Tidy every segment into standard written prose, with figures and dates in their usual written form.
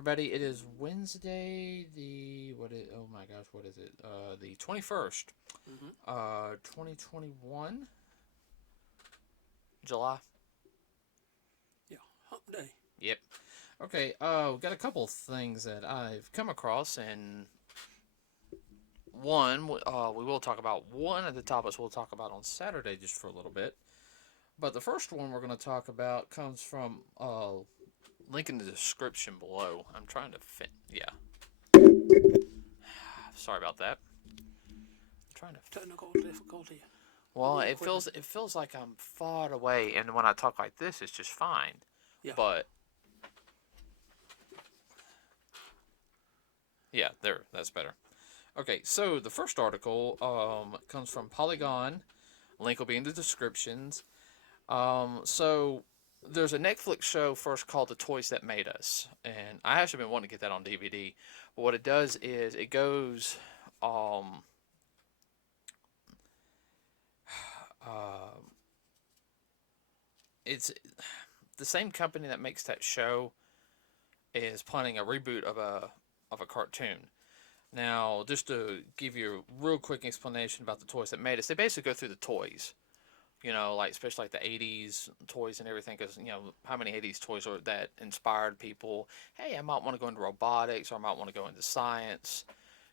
everybody. It is Wednesday, oh my gosh, what is it? The 21st, 2021, July. Yeah, hump day. Yep. Okay, we've got a couple things that I've come across, and one, we will talk about one of the topics we'll talk about on Saturday just for a little bit. But the first one we're going to talk about comes from, link in the description below. I'm trying to fit, yeah. Sorry about that. I'm trying to Technical difficulty. Well, it feels like I'm far away, and when I talk like this, it's just fine. Yeah. But yeah, that's better. Okay, so the first article comes from Polygon. Link will be in the descriptions. So there's a Netflix show first called The Toys That Made Us, and I actually been wanting to get that on DVD. But what it does is it goes it's the same company that makes that show is planning a reboot of a cartoon. Now, just to give you a real quick explanation about the toys that made us, they basically go through the toys. You know, like especially like the '80s toys and everything, because you know how many '80s toys are that inspired people. Hey, I might want to go into robotics, or I might want to go into science.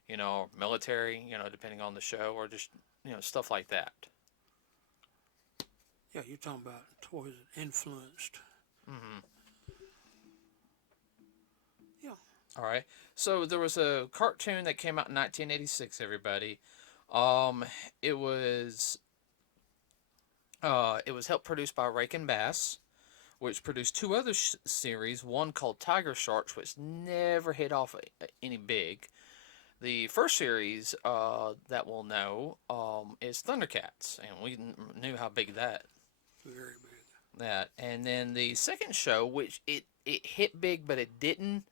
You know, military. You know, depending on the show, or just stuff like that. Yeah, you're talking about toys that influenced. Mm-hmm. Yeah. All right. So there was a cartoon that came out in 1986. Everybody, it was helped produced by Rake and Bass, which produced two other series. One called Tiger Sharks, which never hit off any big. The first series that we'll know is Thundercats, and we knew how big that. Very big. That, and then the second show, which it hit big, but it didn't.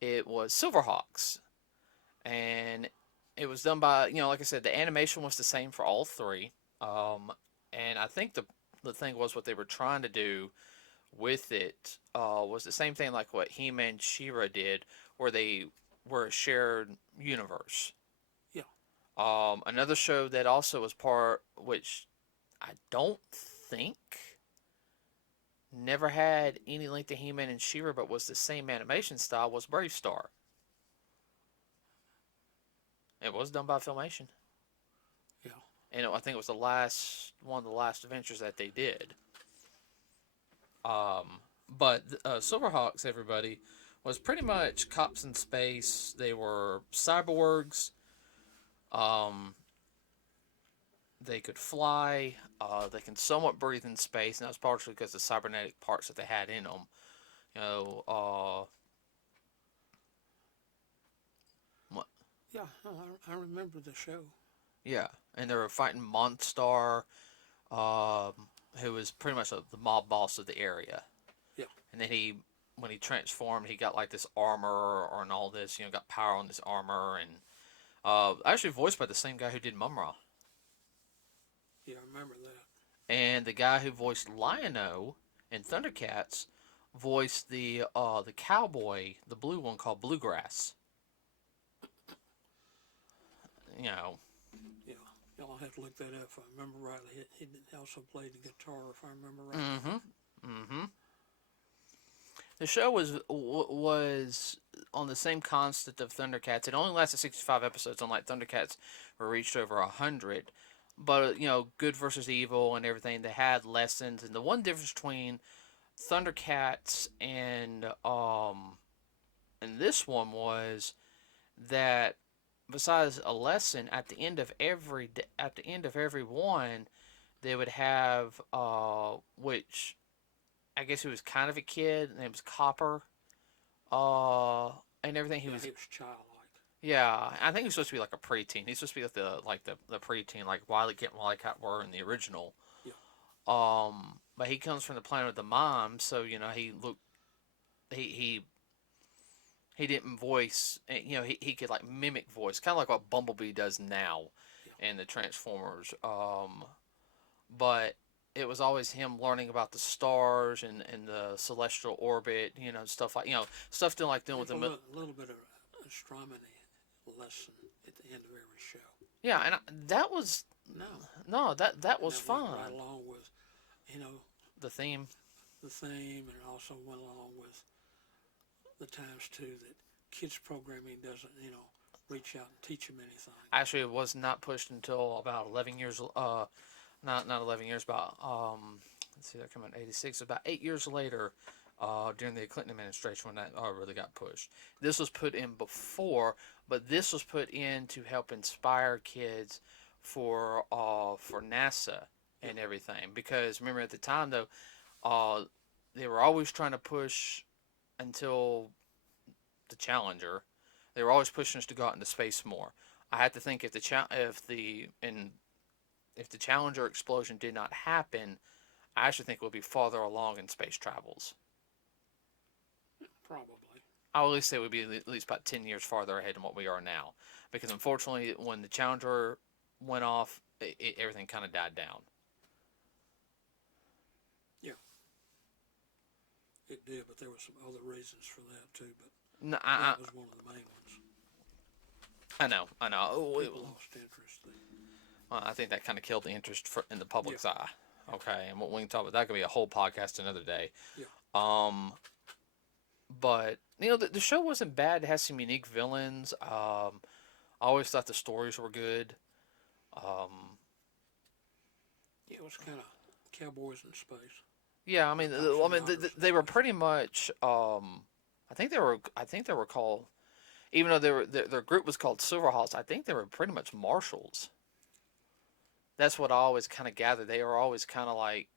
It was SilverHawks, and it was done by like I said, the animation was the same for all three. And I think the thing was what they were trying to do with it was the same thing like what He-Man and She-Ra did, where they were a shared universe. Yeah. Another show that also was part, which I don't think never had any link to He-Man and She-Ra, but was the same animation style, was Brave Star. It was done by Filmation. Yeah. And I think it was one of the last adventures that they did. But Silverhawks, everybody, was pretty much cops in space. They were cyborgs. They could fly. They can somewhat breathe in space, and that was partially because of the cybernetic parts that they had in them. What? Yeah, no, I remember the show. Yeah, and they were fighting Monstar, who was pretty much the mob boss of the area. Yeah. And then when he transformed, he got like this armor and all this, got power on this armor, and actually voiced by the same guy who did Mumra. Yeah, I remember that. And the guy who voiced Lion-O in Thundercats voiced the cowboy, the blue one called Bluegrass. Yeah, y'all have to look that up if I remember rightly. He also played the guitar, if I remember right. Mm-hmm. The show was on the same constant of Thundercats. It only lasted 65 episodes, unlike Thundercats, where it reached over 100. But good versus evil and everything. They had lessons, and the one difference between Thundercats and this one was that besides a lesson at the end of every one, they would have which I guess he was kind of a kid, and it was Copper, and everything. He was childlike. Yeah, I think he was supposed to be like a preteen. He's supposed to be like the preteen, like Wily Kit and Wily Cat were in the original. Yeah. But he comes from the planet of the mom, so he didn't voice. He could like mimic voice, kind of like what Bumblebee does now in the Transformers. But it was always him learning about the stars and the celestial orbit, stuff like stuff dealing with There's the a little bit of astronomy lesson at the end of every show. yeah, and that was No, that and was that went fun. right along with, you know, The theme. the theme, and it also went along with the times too that kids programming doesn't, reach out and teach them anything. Actually, it was not pushed until about 11 years. Not 11 years. About let's see, that came out in '86. About 8 years later, during the Clinton administration, when that really got pushed. This was put in before, but this was put in to help inspire kids for NASA and everything. Because remember, at the time though, they were always trying to push until the Challenger. They were always pushing us to go out into space more. I had to think if the Challenger explosion did not happen, I actually think we'll be farther along in space travels. Probably. I would at least say we'd be at least about 10 years farther ahead than what we are now. Because unfortunately, when the Challenger went off, everything kind of died down. Yeah. It did, but there were some other reasons for that too. But No, that was one of the main ones. I know. People lost interest. I think that kind of killed the interest in the public's eye. Okay, and we can talk about that. Could be a whole podcast another day. Yeah. But the show wasn't bad. It has some unique villains. I always thought the stories were good. Yeah, it was kind of cowboys in space. Yeah, I mean, they were pretty much. I think they were called. Even though their group was called SilverHawks, I think they were pretty much marshals. That's what I always kind of gathered. They were always kind of like.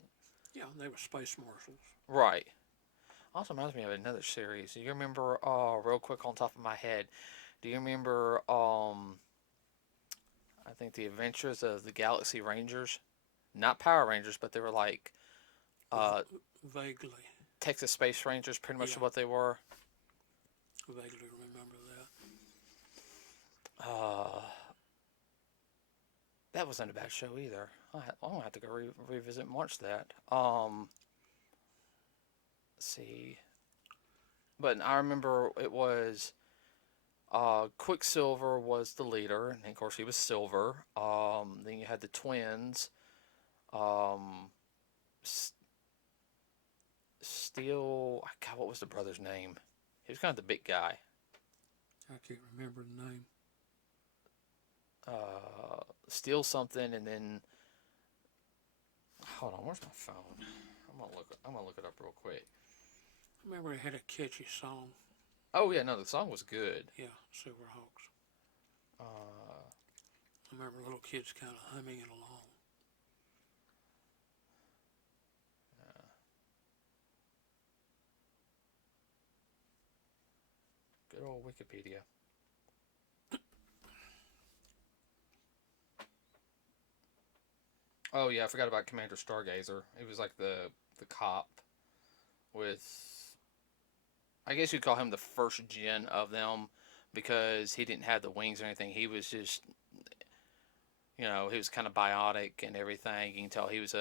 Yeah, they were space marshals. Right. Also reminds me of another series. Do you remember, real quick on top of my head, do you remember, I think the Adventures of the Galaxy Rangers? Not Power Rangers, but they were like, Vaguely. Texas Space Rangers, pretty much Yeah. what they were. Vaguely remember that. That wasn't a bad show either. I'll have to go revisit and watch that. Let's see. But I remember it was Quicksilver was the leader, and of course he was silver. Then you had the twins. Steel. God, what was the brother's name? He was kind of the big guy. I can't remember the name. Steel something, and then hold on. Where's my phone? I'm gonna look it up real quick. I remember it had a catchy song. Oh yeah, no, the song was good. Yeah, SilverHawks. I remember little kids kind of humming it along. Good old Wikipedia. Oh yeah, I forgot about Commander Stargazer. He was like the cop with, I guess you'd call him the first gen of them, because he didn't have the wings or anything. He was just, he was kind of biotic and everything. You can tell he was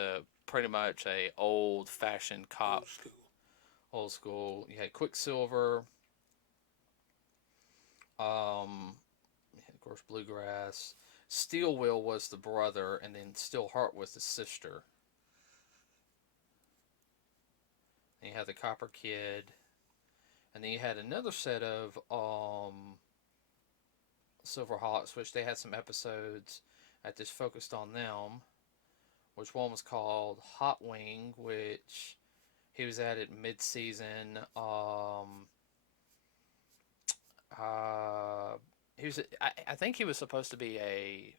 pretty much a old-fashioned cop. Old school. Old school. You had Quicksilver. Of course, Bluegrass. Steel Wheel was the brother, and then Steelheart was the sister. And you had the Copper Kid. And then you had another set of SilverHawks, which they had some episodes that just focused on them. Which one was called Hot Wing, which he was at it mid-season. He was. I think he was supposed to be a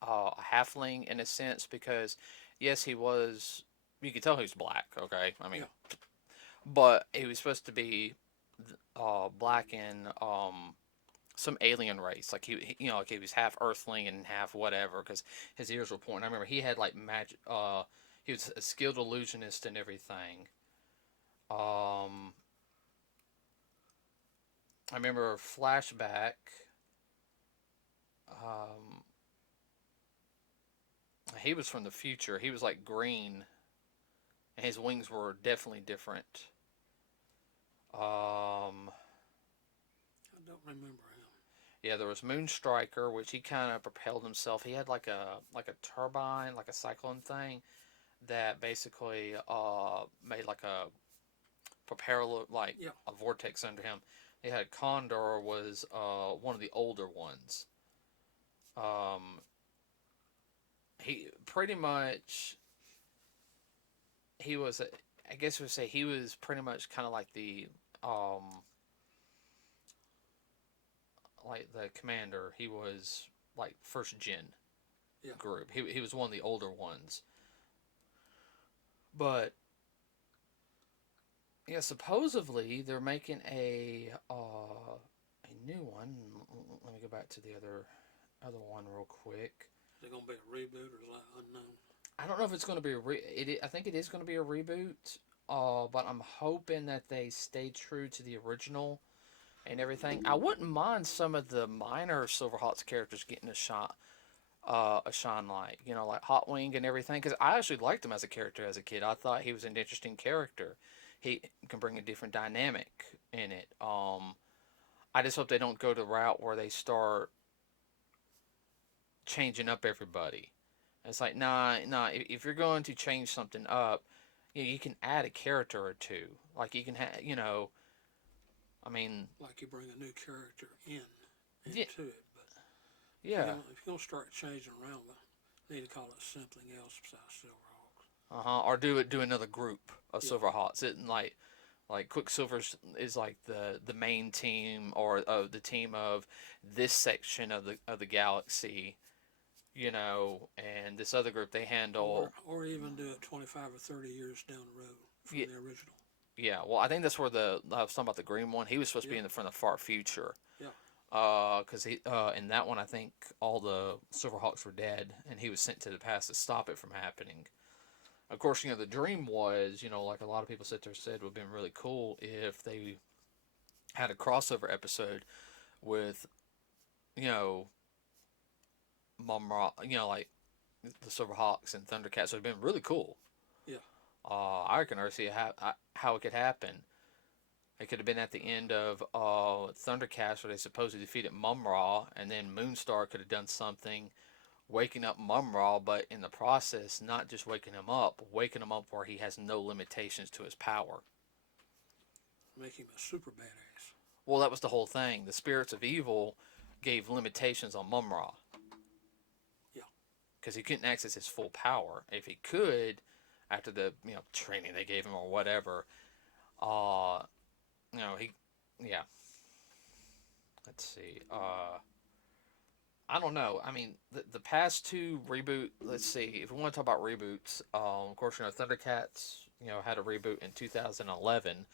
halfling in a sense, because yes, he was. You could tell he was black. Okay, I mean, Yeah. but he was supposed to be black in some alien race. Like like he was half Earthling and half whatever, because his ears were pointing. I remember he had like magic. He was a skilled illusionist and everything. I remember flashback. He was from the future. He was like green, and his wings were definitely different. I don't remember him. Yeah, there was Moonstriker, which he kind of propelled himself. He had like a turbine, like a cyclone thing that basically made like a propeller, like Yeah. a vortex under him. He had Condor, was one of the older ones. Um, he pretty much he was, I guess we would say he was pretty much kind of um like the commander. He was like first gen Yeah. group. He was one of the older ones. But yeah, supposedly they're making a new one. Let me go back to the other one real quick. Is it going to be a reboot or is that unknown? I don't know if it's going to be I think it is going to be a reboot. But I'm hoping that they stay true to the original and everything. I wouldn't mind some of the minor Silverhawks characters getting a shine light. You know, like Hot Wing and everything. Because I actually liked him as a character as a kid. I thought he was an interesting character. He can bring a different dynamic in it. I just hope they don't go the route where they start changing up everybody. It's like, nah. If you're going to change something up, you can add a character or two. Like you can have, I mean, Like you bring a new character yeah, into it, but yeah, if you're going to start changing around, they need to call it something else besides Silverhawks. or do another group of Yeah. Silverhawks. It like Quicksilver is like the main team or the team of this section of the galaxy, and this other group they handle. Or even do it 25 or 30 years down the road from Yeah, the original. yeah. Well, I think that's where I was talking about the green one. He was supposed to be from the far future. Yeah. Because he in that one I think all the Silverhawks were dead, and he was sent to the past to stop it from happening. Of course, the dream was, like a lot of people said would have been really cool if they had a crossover episode with, you know, Mum-Ra, like the Silverhawks and Thundercats. Would have been really cool. Yeah. I can already see how it could happen. It could have been at the end of Thundercats where they supposedly defeated Mum-Ra, and then Moonstar could have done something, waking up Mum-Ra, but in the process, not just waking him up where he has no limitations to his power. Make him a super badass. Well, that was the whole thing. The spirits of evil gave limitations on Mum-Ra. Yeah. Because he couldn't access his full power. If he could, after the training they gave him or whatever, yeah. Let's see. I don't know. I mean, the past two reboot. Let's see. If we want to talk about reboots, of course, Thundercats, had a reboot in 2011,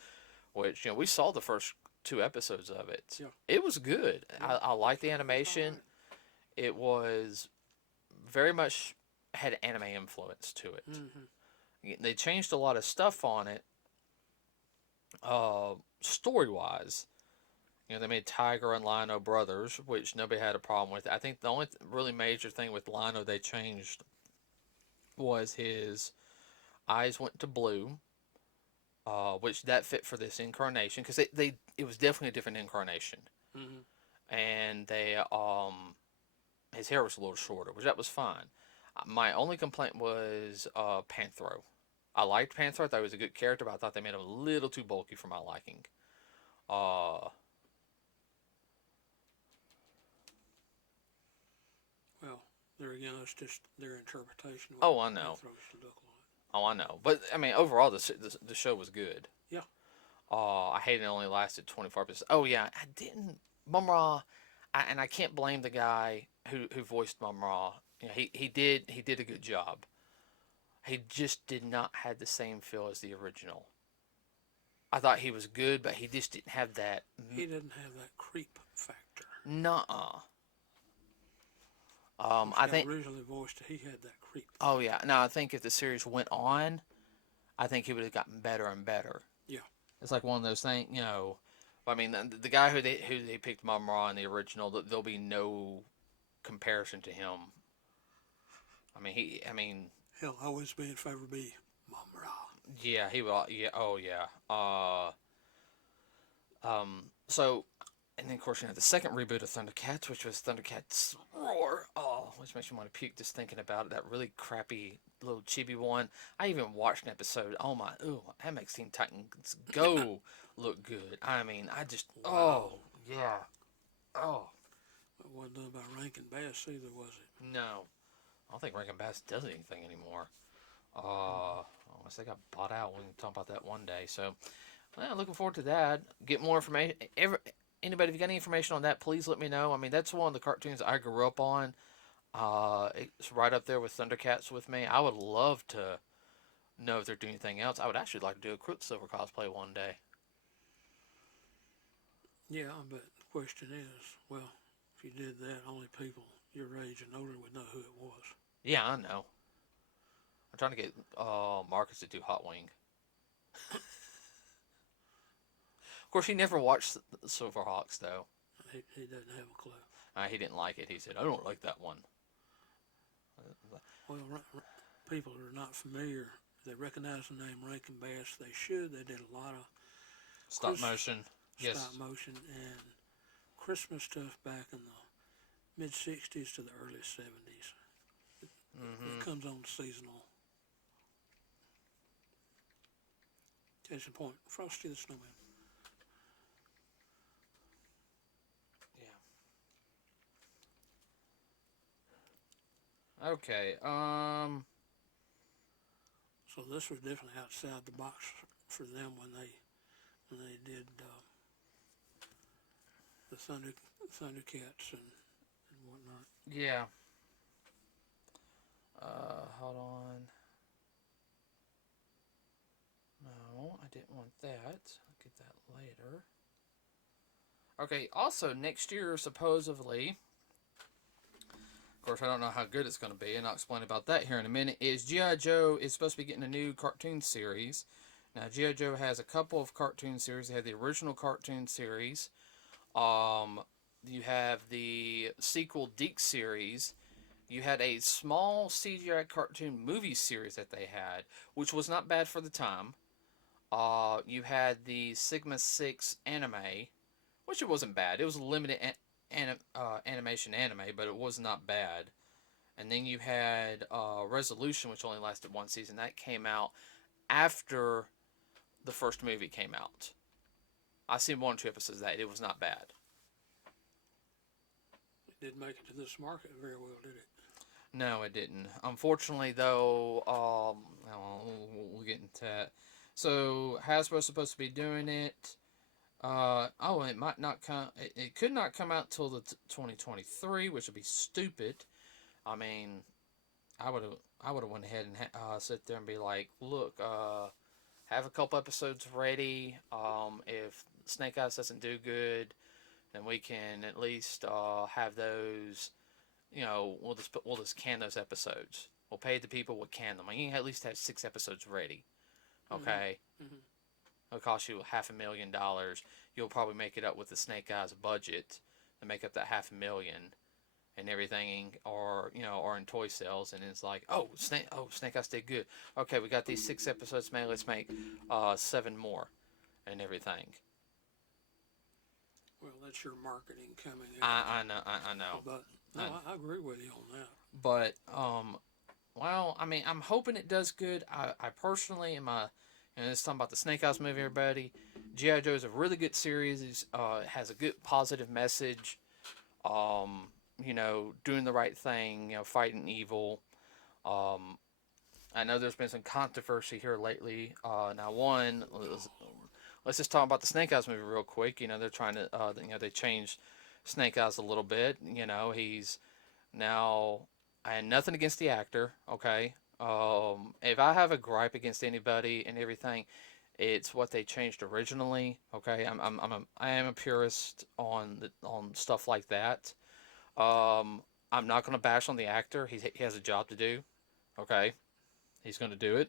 which we saw the first two episodes of it. Yeah. It was good. Yeah. I liked the animation. It was very much had anime influence to it. Mm-hmm. They changed a lot of stuff on it, story wise. They made Tiger and Lino brothers, which nobody had a problem with. I think the only really major thing with Lino they changed was his eyes went to blue, which that fit for this incarnation because it was definitely a different incarnation, and his hair was a little shorter, which that was fine. My only complaint was Panthro. I liked Panthro; I thought he was a good character, but I thought they made him a little too bulky for my liking. Well, there again, it's just their interpretation. Oh, I know. Oh, I know. But I mean, overall, the show was good. Yeah. I hated it only lasted 24 episodes. Oh yeah, I didn't Mum-Ra, and I can't blame the guy who voiced Mum-Ra. He did a good job. He just did not have the same feel as the original. I thought he was good, but he just didn't have that. He didn't have that creep factor. Nuh-uh. I think originally voiced he had that creep. Oh yeah. Now I think if the series went on, I think he would have gotten better and better. Yeah. It's like one of those things, I mean, the guy who they picked Mum-Ra in the original, there'll be no comparison to him. I mean, Hell, I always be in favor of be Mama. yeah, he will. Yeah, oh yeah. So, and then of course the second reboot of Thundercats, which was Thundercats Roar. Oh, which makes me want to puke just thinking about it. That really crappy little chibi one. I even watched an episode. Oh my, ooh, that makes Teen Titans Go look good. I mean, I just, Wow. oh yeah, oh It wasn't done by Rankin Bass either, was it? no, I don't think Rankin Bass does anything anymore. Unless they got bought out. We can talk about that one day. So, well, looking forward to that. Get more information. Anybody, if you got any information on that, please let me know. I mean, that's one of the cartoons I grew up on. It's right up there with Thundercats with me. I would love to know if they're doing anything else. I would actually like to do a Quicksilver cosplay one day. Yeah, but the question is, well, if you did that, only people your age and older would know who it was. Yeah, I know. I'm trying to get Marcus to do Hot Wing. Of course, he never watched SilverHawks, though. He doesn't have a clue. He didn't like it. He said, I don't like that one. Well, people who are not familiar, they recognize the name Rankin Bass. They should. They did a lot of Stop motion. Yes. stop motion and Christmas stuff back in the mid 60s to the early 70s. It comes on seasonal. Case in point, Frosty the Snowman. Yeah. Okay. So this was definitely outside the box for them when they did the Thundercats and whatnot. Yeah. Hold on. No, I didn't want that. I'll get that later. Okay, also next year, supposedly, of course, I don't know how good it's going to be, and I'll explain about that here in a minute, is G.I. Joe is supposed to be getting a new cartoon series. Now, G.I. Joe has a couple of cartoon series. They have the original cartoon series. You have the sequel Deke series. You had a small CGI cartoon movie series that they had, which was not bad for the time. You had the Sigma 6 anime, which it wasn't bad. It was a limited animation anime, but it was not bad. And then you had Resolution, which only lasted one season. That came out after the first movie came out. I seen 1 or 2 episodes of that. It was not bad. It didn't make it to this market very well, did it? No, it didn't. Unfortunately, though, we'll get into that. So Hasbro's supposed to be doing it. It might not come. It could not come out till the 2023, which would be stupid. I mean, I would have went ahead and sit there and be like, look, have a couple episodes ready. If Snake Eyes doesn't do good, then we can at least have those. You know, we'll just can those episodes. We'll pay the people. We'll can them. You can at least have 6 episodes ready. Okay. Mm-hmm. It'll cost you $500,000. You'll probably make it up with the Snake Eyes budget to make up that $500,000 and everything, or in toy sales. And it's like, Snake Eyes did good. Okay, we got these 6 episodes made. Let's make 7 more, and everything. Well, that's your marketing coming in. I know. But no, I agree with you on that. But well, I mean, I'm hoping it does good. I personally am it's talking about the Snake Eyes movie, everybody. G.I. Joe is a really good series. It has a good positive message. Doing the right thing, fighting evil. I know there's been some controversy here lately. Now, let's just talk about the Snake Eyes movie real quick. They're trying to, they changed Snake Eyes a little bit. He's now, I had nothing against the actor, okay? If I have a gripe against anybody and everything, it's what they changed originally, okay? I am a purist on stuff like that. I'm not going to bash on the actor. He has a job to do, okay? He's going to do it.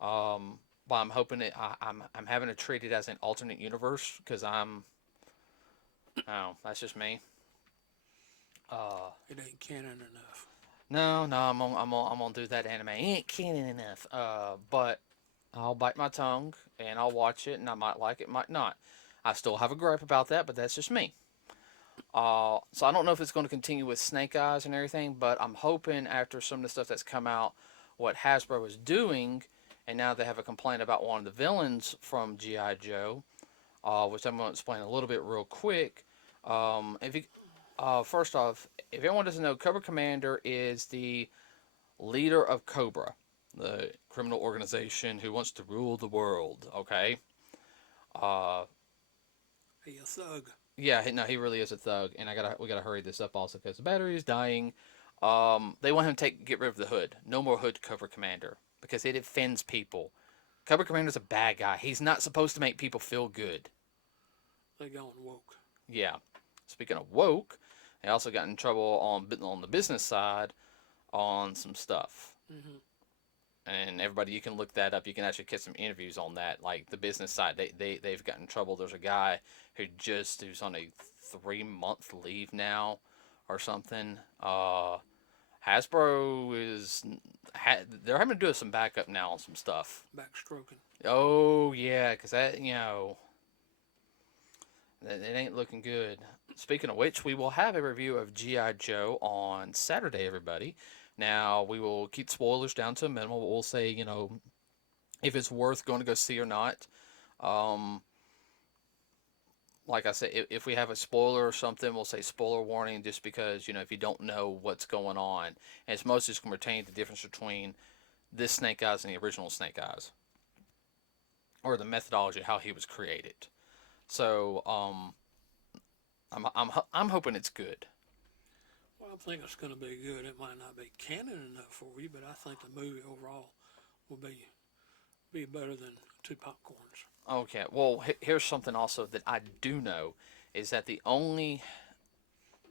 But I'm hoping I'm having to treat it as an alternate universe because that's just me. It ain't canon enough. No, no, I'm gonna do that anime. It ain't canon enough. But I'll bite my tongue and I'll watch it, and I might like it, might not. I still have a gripe about that, but that's just me. So I don't know if it's going to continue with Snake Eyes and everything, but I'm hoping after some of the stuff that's come out, what Hasbro is doing, and now they have a complaint about one of the villains from GI Joe, which I'm going to explain a little bit real quick. If you, first off, if anyone doesn't know, Cobra Commander is the leader of Cobra, the criminal organization who wants to rule the world. Okay. Uh, He a thug. yeah, no, he really is a thug, and we gotta hurry this up also because the battery is dying. They want him to get rid of the hood. No more hood Cobra Commander because it offends people. Cobra Commander's a bad guy. He's not supposed to make people feel good. They going woke. Yeah. Speaking of woke, they also got in trouble on the business side on some stuff. Mm-hmm. And everybody, you can look that up. You can actually get some interviews on that. Like the business side, they've gotten in trouble. There's a guy who's on a 3-month leave now, or something. Hasbro they're having to do some backup now on some stuff. Backstroking. Oh yeah, because that it ain't looking good. Speaking of which, we will have a review of GI Joe on Saturday, everybody. Now, we will keep spoilers down to a minimum. We'll say, if it's worth going to go see or not. Um, like I said, if we have a spoiler or something, we'll say spoiler warning just because, if you don't know what's going on. And it's mostly just going to pertain to the difference between this Snake Eyes and the original Snake Eyes. Or the methodology, how he was created. So, I'm hoping it's good. Well, I think it's going to be good. It might not be canon enough for you, but I think the movie overall will be better than two popcorns. Okay, well, here's something also that I do know is that the only,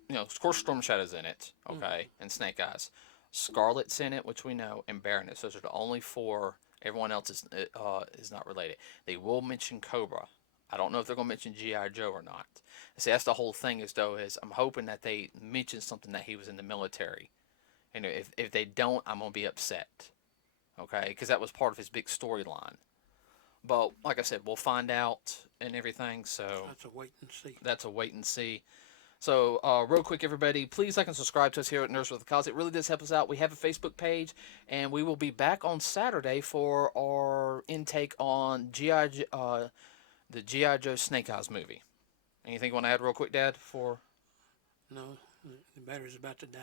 of course, Storm Shadow's in it, okay, and Snake Eyes. Scarlet's in it, which we know, and Baroness. Those are the only four. Everyone else is not related. They will mention Cobra. I don't know if they're going to mention G.I. Joe or not. See, that's the whole thing is I'm hoping that they mention something that he was in the military. And if they don't, I'm going to be upset. Okay? Because that was part of his big storyline. But like I said, we'll find out and everything. So that's a wait and see. That's a wait and see. So real quick, everybody, please like and subscribe to us here at NerdsWithACause. It really does help us out. We have a Facebook page, and we will be back on Saturday for our intake on the G.I. Joe Snake Eyes movie. Anything you want to add real quick, Dad? No, the battery's about to die.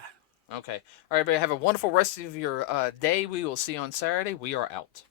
Okay. All right, everybody, have a wonderful rest of your day. We will see you on Saturday. We are out.